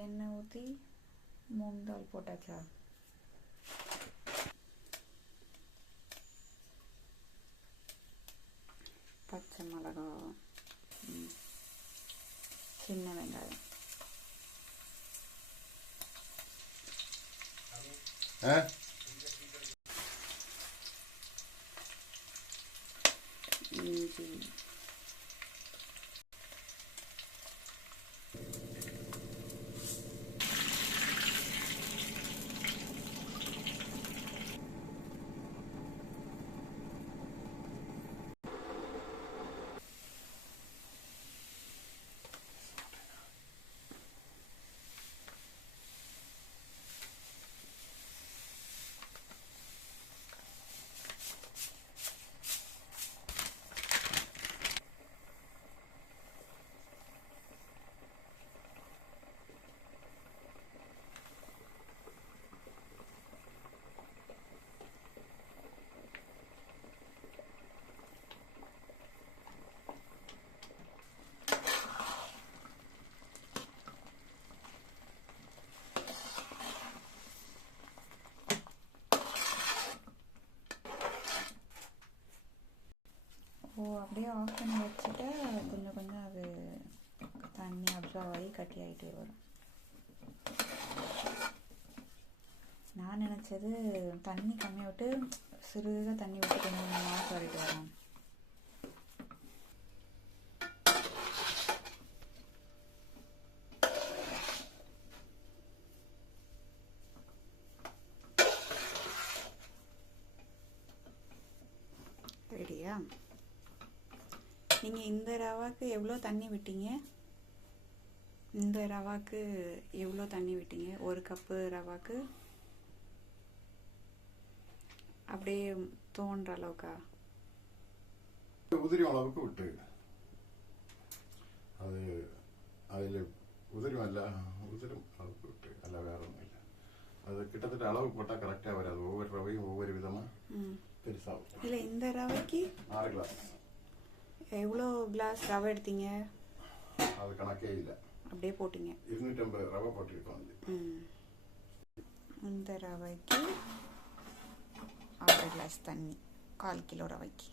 எண்ணெய் ஊற்றி மூணு தால் போட்டாச்சா? பச்சை மிளகா, சின்ன வெங்காயம், இஞ்சி, அப்படியே ஆஃப் பண்ணி வச்சுட்டு கொஞ்சம் கொஞ்சம் அது தண்ணி அப்சர்வ் ஆகி கட்டி ஆகிட்டே வரும். நான் நினச்சது தண்ணி கம்மியாக விட்டு சிறுக தண்ணி விட்டு கொஞ்சம் கொஞ்சம் ஆஃப் ஆகிட்டு வரும். ரெடியா? நீங்கள் இந்த ரவாக்கு எவ்வளோ தண்ணி விட்டீங்க? இந்த ரவாக்கு எவ்வளோ தண்ணி விட்டீங்க? ஒரு கப்பு ரவாக்கு அப்படியே தோன்ற அளவுக்கா? உதிரி அளவுக்கு விட்டு அது அதில் உதிரும் அளவுக்கு விட்டு எல்லாம் வேற ஒன்றும் இல்லை. அது கிட்டத்தட்ட அளவு போட்டால் கரெக்டாக வராது. ஒவ்வொரு ரவையும் ஒவ்வொரு விதமாக பெருசாகும். இல்லை, இந்த ரவைக்கு 6 கிளாஸ். எவ்வளோ கிளாஸ் ரவை எடுத்தீங்க? அது கணக்கே இல்லை, அப்படியே போட்டீங்க. 250 ரவை போட்டிருக்கோம். இந்த ரவைக்கு 6 கிளாஸ் தண்ணி, 1/4 கிலோ ரவைக்கு.